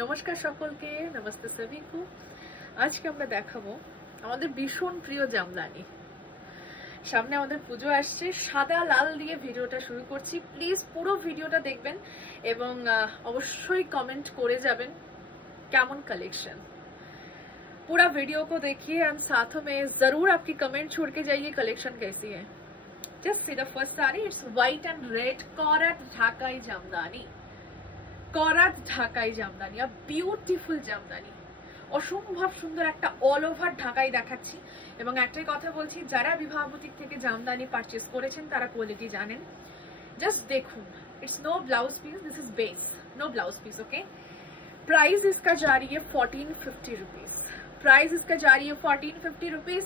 নমস্কার সকলকে, নমস্তে সবিকু। আজকে আমরা দেখাবো আমাদের ভীষণ প্রিয় জামদানি। সামনে আমাদের পুজো আসছে, সাদা লাল দিয়ে ভিডিওটা শুরু করছি। প্লিজ পুরো ভিডিওটা দেখবেন এবং অবশ্যই কমেন্ট করে যাবেন কেমন कलेक्शन। पूरा वीडियो को देखिए एंड साथों में जरूर आपकी कमेंट छोड़ के जाइए कलेक्शन कैसी है। Just see the first sari, it's white and red Korat Dhakai Jamdani. Korat Dhakai Jamdani, R beautiful Jamdani, অসম্ভব সুন্দর একটা অল ওভার ঢাকাই দেখাচ্ছি। এবং একটাই কথা বলছি, যারা বিবাহ বুটিক থেকে জামদানি পারচেজ করেছেন তারা কোয়ালিটি জানেন। জাস্ট দেখুন, it's no blouse piece, this is base, no blouse piece. Okay, price इसका जा रही है 1450 रुपीज। प्राइस इसका जा रही है 1450 rupees.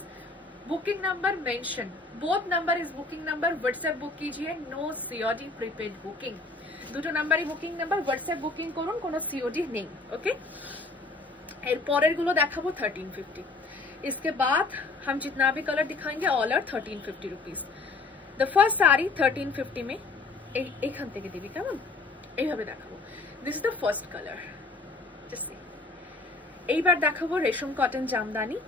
Booking number mention, both number is booking number. WhatsApp book कीजिए, नो सीओडी प्रीपेड बुकिंग। দুটো নাম্বারই বুকিং নাম্বার, হোয়াটসঅ্যাপ বুকিং করুন, কোনো সিওডি নেই। ওকে, এর পরের গুলো দেখাবো 1350। इसके बाद हम जितना भी कलर दिखाएंगे all are 1350 rupees. The first sari 1350 में এইখান থেকে দিবি, কেমন এইভাবে দেখাবো। This is the first colour. Just see, এইবার দেখাবো রেশম কটন জামদানি।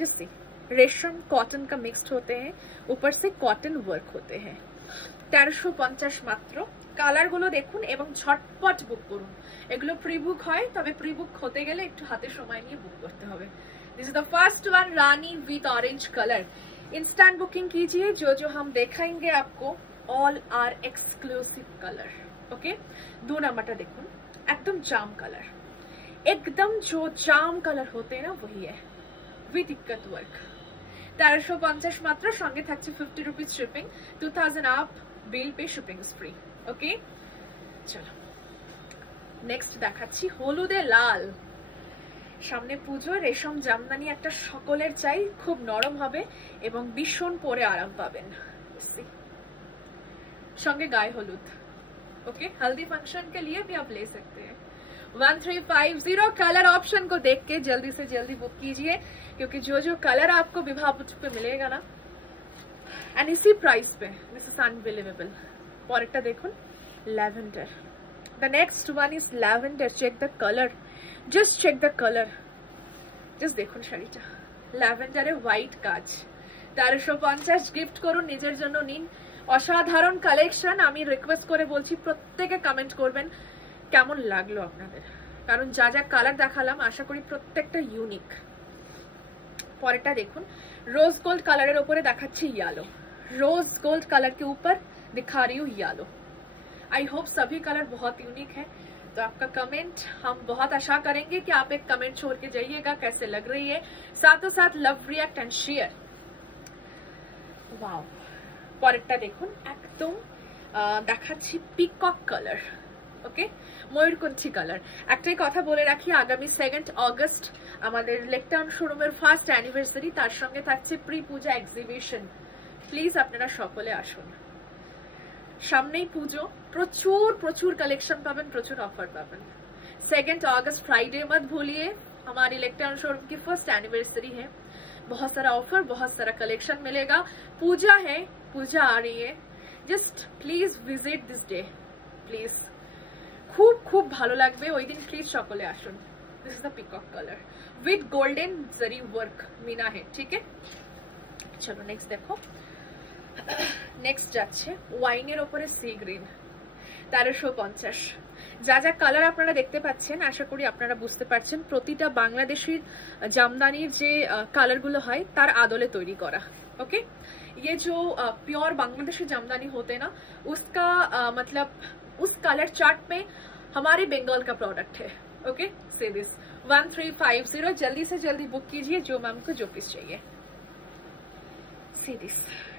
जस्ट सी, रेशम कॉटन का मिक्सड होते हैं, ऊपर से कॉटन वर्क होते हैं। 1350 মাত্র। কালার গুলো দেখুন এবং ঝটপট বুক করুন। এগুলো প্রি বুক হয়, তবে প্রি বুক হতে গেলে একটু হাতে সময় নিয়ে বুক করতে হবে। This is the first one, रानी with orange colour. Instant booking कीजिए, जो जो हम दिखाएंगे आपको all are exclusive colour. Okay, 2 नंबरটা দেখুন, একদম জাম কালার, एकदम जो জাম কালার होते हैं ना वही है, विथ इक्कत वर्क। 1350 মাত্র, সঙ্গে থাকছে 50 रुपीज शिपिंग। 2000 आप bill pay shipping is free. Okay, चलो नेक्स्ट দেখাচ্ছি হলুদে লাল। সামনে পুজো, রেশম জামদানি একটা সকলের চাই, খুব নরম হবে এবং ভীষণ পরে আরাম পাবেন। সঙ্গে গায়ে হলুদ। ओके, हल्दी फंक्शन के लिए भी आप ले सकते हैं। 1350। कलर ऑप्शन को देख के जल्दी से जल्दी बुक कीजिए, क्योंकि जो जो कलर आपको विवाह बुटीक पे मिलेगा ना, एंड इसी प्राइस पे, दिस इज अनबिलीवेबल। পরেরটা দেখুন, lavender. The next one is lavender. Check the color, just check the color, just দেখুন শাড়িটা, ল্যাভেন্ডারে হোয়াইট কাজ। 1350 গিফট করুন, নিজের জন্য নিন। অসাধারণ কালেকশন। আমি রিকোয়েস্ট করে বলছি প্রত্যেকে কমেন্ট করবেন কেমন লাগলো আপনাদের, কারণ যা যা কালার দেখালাম আশা করি প্রত্যেকটা ইউনিক। পরেরটা দেখুন, रोज गोल्ड कलर ऊपर देखाচ্ছি येलो। रोज गोल्ड कलर के ऊपर दिखा रही हूँ येलो। आई होप सभी कलर बहुत यूनिक है, तो आपका कमेंट हम बहुत आशा करेंगे कि आप एक कमेंट छोड़ के जाइएगा कैसे लग रही है, साथों साथ love react and share. Wow, পরেরটা দেখুন, একদম দেখাচ্ছি পিকক কালার। ওকে, ময়ূরকণ্ঠী কালার। একটাই কথা বলে রাখি, আগামী 2 অগস্ট আমাদের লেকটাউন শোরুমের ফার্স্ট অ্যানিভার্সারি, তার সঙ্গে থাকছে প্রি পূজা এক্সিবিশন। প্লিজ আপনারা সকলে আসুন, সামনেই পুজো, প্রচুর প্রচুর কালেকশন পাবেন, প্রচুর অফার পাবেন। 2 अगस्त फ्राइडे मत भूलिए, हमारी लेकटाउन शोरूम की फर्स्ट एनिवर्सरी है। बहुत सारा ऑफर, बहुत सारा कलेक्शन मिलेगा। पूजा है, पूजा आ रही है, just please visit this day please. खूब खूब ভালো লাগবে ওই দিন, প্লিজ সকলে আসুন। This is the peacock colour with golden zari work Meena है, ठीक है। चलो नेक्स्ट देखो, नेक्स्ट যাচ্ছে ওয়াইনের উপরে সি গ্রিন। 1350। যা যা কালার আপনারা দেখতে পাচ্ছেন আশা করি আপনারা বুঝতে পারছেন, প্রতিটা বাংলাদেশের জামদানির যে কালারগুলো হয় তার আদলে তৈরি করা। ओके, ये जो प्योर बांग्लादेशी जामदानी होते हैं ना, उसका मतलब उस कलर चार्ट में हमारे बंगाल का प्रोडक्ट है। ओके, से दिस 1350। जल्दी से जल्दी बुक कीजिए जो मैम को जो पीस चाहिए। See this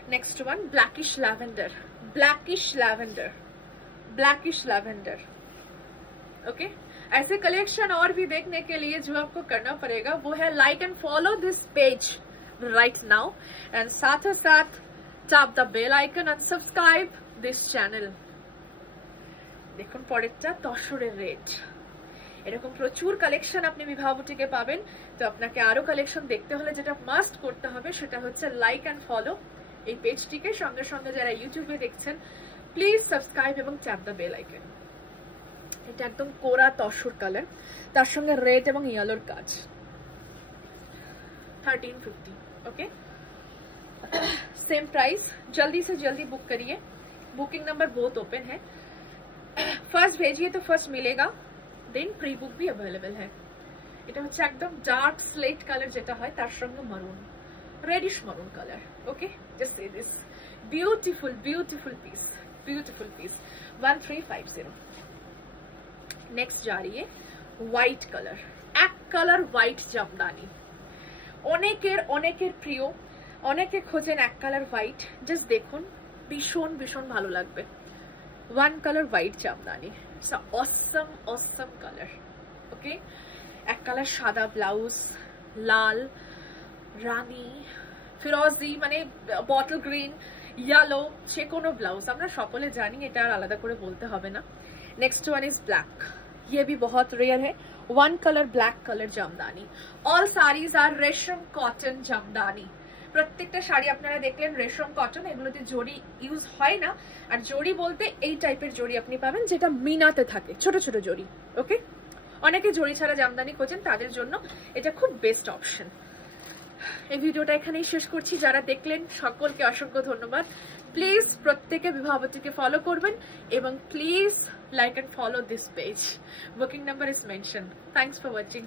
next one, blackish lavender. Blackish lavender, blackish lavender. Okay, ऐसे कलेक्शन और भी देखने के लिए जो आपको करना पड़ेगा वो है like and follow this page right now, and साथों साथ tap the bell icon and subscribe this channel। দেখুন পরেরটা তসরের রেড। এরকম প্রচুর কালেকশন আপনি বিবাহ বুটিকে পাবেন, তো আপনাকে আরো কালেকশন দেখতে হলে যেটা মাস্ট করতে হবে সেটা হচ্ছে লাইক এন্ড ফলো এই পেজটিকে। সঙ্গে সঙ্গে যারা ইউটিউবে দেখছেন প্লিজ সাবস্ক্রাইব এবং ট্যাপ দ্য বেল আইকন। এটা একদম কোরা তসর কালার, তার সঙ্গে রেড এবং ইয়েলোর কাজ। 1350। Okay, same price. जल्दी से जल्दी बुक करिए, बुकिंग नंबर बहुत ओपन है। फर्स्ट भेजिए तो फर्स्ट मिलेगा, देन प्री बुक भी अवेलेबल है। এটা হচ্ছে একদম ডার্ক স্লেট কালার যেটা হয়, তার সঙ্গে maroon, reddish maroon colour. Okay, just say this beautiful beautiful piece, beautiful piece. 1350। Next जा रही है व्हाइट कलर, एक कलर व्हाइट জামদানি, অনেকের অনেকের প্রিয়, অনেকে খোঁজেন এক কালার হোয়াইট। জাস্ট দেখুন, ভীষণ ভীষণ ভালো লাগবে। One colour white Jamdani, it's a awesome awesome colour. Okay, এক কালার সাদা ব্লাউজ, লাল, রানী, ফিরোজি, মানে বটল গ্রিন, ইয়েলো, যে কোনো ব্লাউজ আমরা সকলে জানি, এটা আর আলাদা করে বলতে হবে না। नेक्स्ट वन इज ब्लैक, ये भी बहुत रेयर है। One colour black colour jamdani. All saris are रेशम कॉटन জামদানি। প্রত্যেকটা শাড়ি আপনারা দেখলেন রেশম কটন, এগুলোতে জড়ি ইউজ হয় না। আর জড়ি বলতে এই টাইপের জড়ি আপনি পাবেন যেটা মিনাতে থাকে, ছোট ছোট জড়ি। ওকে, অনেকে জড়ি ছাড়া জামদানি খোঁজেন, তাদের জন্য এটা খুব বেস্ট অপশন। এই ভিডিওটা এখানেই শেষ করছি। যারা দেখলেন সকলকে অসংখ্য ধন্যবাদ। প্লিজ প্রত্যেকে বিভাবতীকে ফলো করবেন এবং please like and follow this page. Booking number is mention. Thanks for watching.